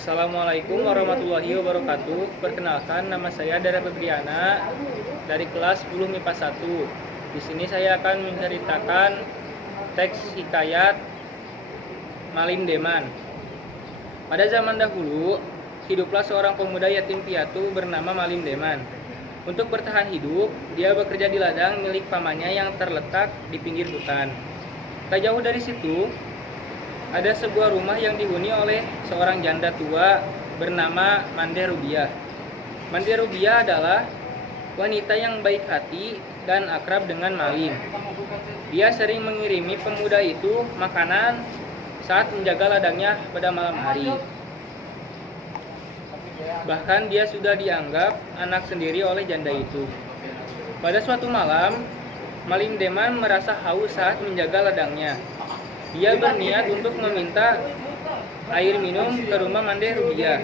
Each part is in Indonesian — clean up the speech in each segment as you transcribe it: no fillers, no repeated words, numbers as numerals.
Assalamualaikum warahmatullahi wabarakatuh. Perkenalkan, nama saya Dara Febriana dari kelas 10 MIPA 1. Di sini saya akan menceritakan teks hikayat Malim Deman. Pada zaman dahulu, hiduplah seorang pemuda yatim piatu bernama Malim Deman. Untuk bertahan hidup, dia bekerja di ladang milik pamannya yang terletak di pinggir hutan. Tak jauh dari situ, ada sebuah rumah yang dihuni oleh seorang janda tua bernama Mande Rubiah. Mande Rubiah adalah wanita yang baik hati dan akrab dengan Malim. Dia sering mengirimi pemuda itu makanan saat menjaga ladangnya pada malam hari. Bahkan dia sudah dianggap anak sendiri oleh janda itu. Pada suatu malam, Malim Deman merasa haus saat menjaga ladangnya. Dia berniat untuk meminta air minum ke rumah Mande Rubiah.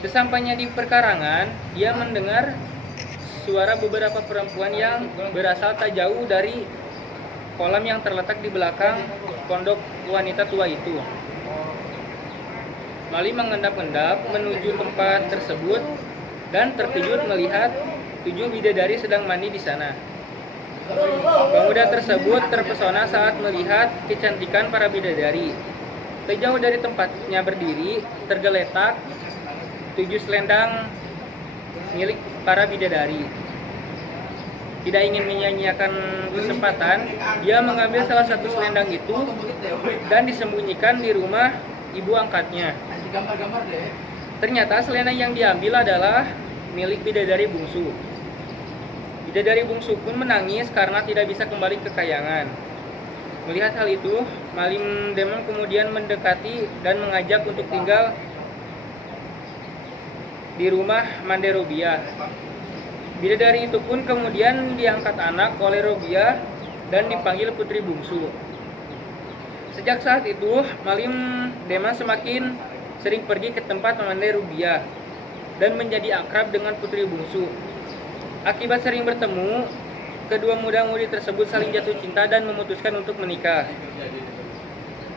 Sesampainya di perkarangan, dia mendengar suara beberapa perempuan yang berasal tak jauh dari kolam yang terletak di belakang pondok wanita tua itu. Malim mengendap-endap menuju tempat tersebut dan terkejut melihat 7 bidadari sedang mandi di sana. Pemuda tersebut terpesona saat melihat kecantikan para bidadari. Tak jauh dari tempatnya berdiri, tergeletak 7 selendang milik para bidadari. Tidak ingin menyia-nyiakan kesempatan, dia mengambil salah satu selendang itu dan disembunyikan di rumah ibu angkatnya. Ternyata selendang yang diambil adalah milik bidadari bungsu. Bidadari bungsu pun menangis karena tidak bisa kembali ke kayangan. Melihat hal itu, Malim Deman kemudian mendekati dan mengajak untuk tinggal di rumah Mande Rubiah. Bidadari itu pun kemudian diangkat anak oleh Rubiah dan dipanggil putri bungsu. Sejak saat itu, Malim Deman semakin sering pergi ke tempat Mande Rubiah dan menjadi akrab dengan putri bungsu. Akibat sering bertemu, kedua muda-mudi tersebut saling jatuh cinta dan memutuskan untuk menikah.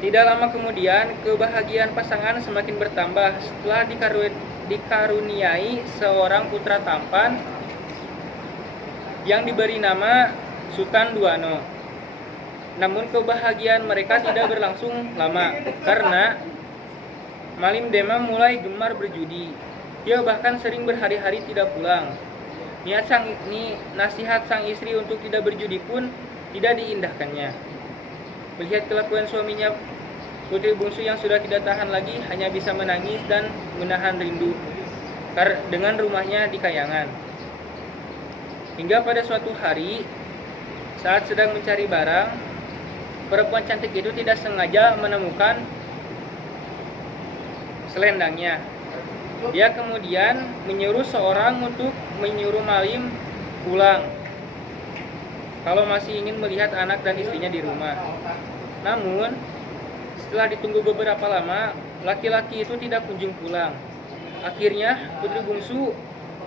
Tidak lama kemudian, kebahagiaan pasangan semakin bertambah setelah dikaruniai seorang putra tampan yang diberi nama Sultan Duano. Namun kebahagiaan mereka tidak berlangsung lama karena Malim Deman mulai gemar berjudi. Dia bahkan sering berhari-hari tidak pulang. Nasihat sang istri untuk tidak berjudi pun tidak diindahkannya. Melihat kelakuan suaminya, putri bungsu yang sudah tidak tahan lagi hanya bisa menangis dan menahan rindu dengan rumahnya di kayangan. Hingga pada suatu hari, saat sedang mencari barang, perempuan cantik itu tidak sengaja menemukan selendangnya. Dia kemudian menyuruh seorang untuk menyuruh Malim pulang kalau masih ingin melihat anak dan istrinya di rumah. Namun, setelah ditunggu beberapa lama, laki-laki itu tidak kunjung pulang. Akhirnya, putri bungsu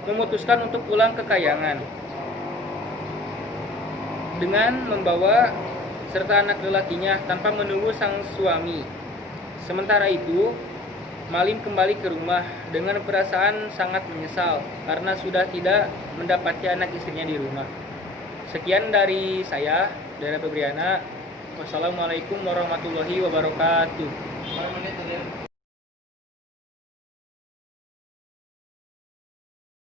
memutuskan untuk pulang ke kayangan dengan membawa serta anak lelakinya tanpa menunggu sang suami. Sementara itu, Malim kembali ke rumah dengan perasaan sangat menyesal karena sudah tidak mendapati anak istrinya di rumah. Sekian dari saya, Dara Febriana. Wassalamualaikum warahmatullahi wabarakatuh.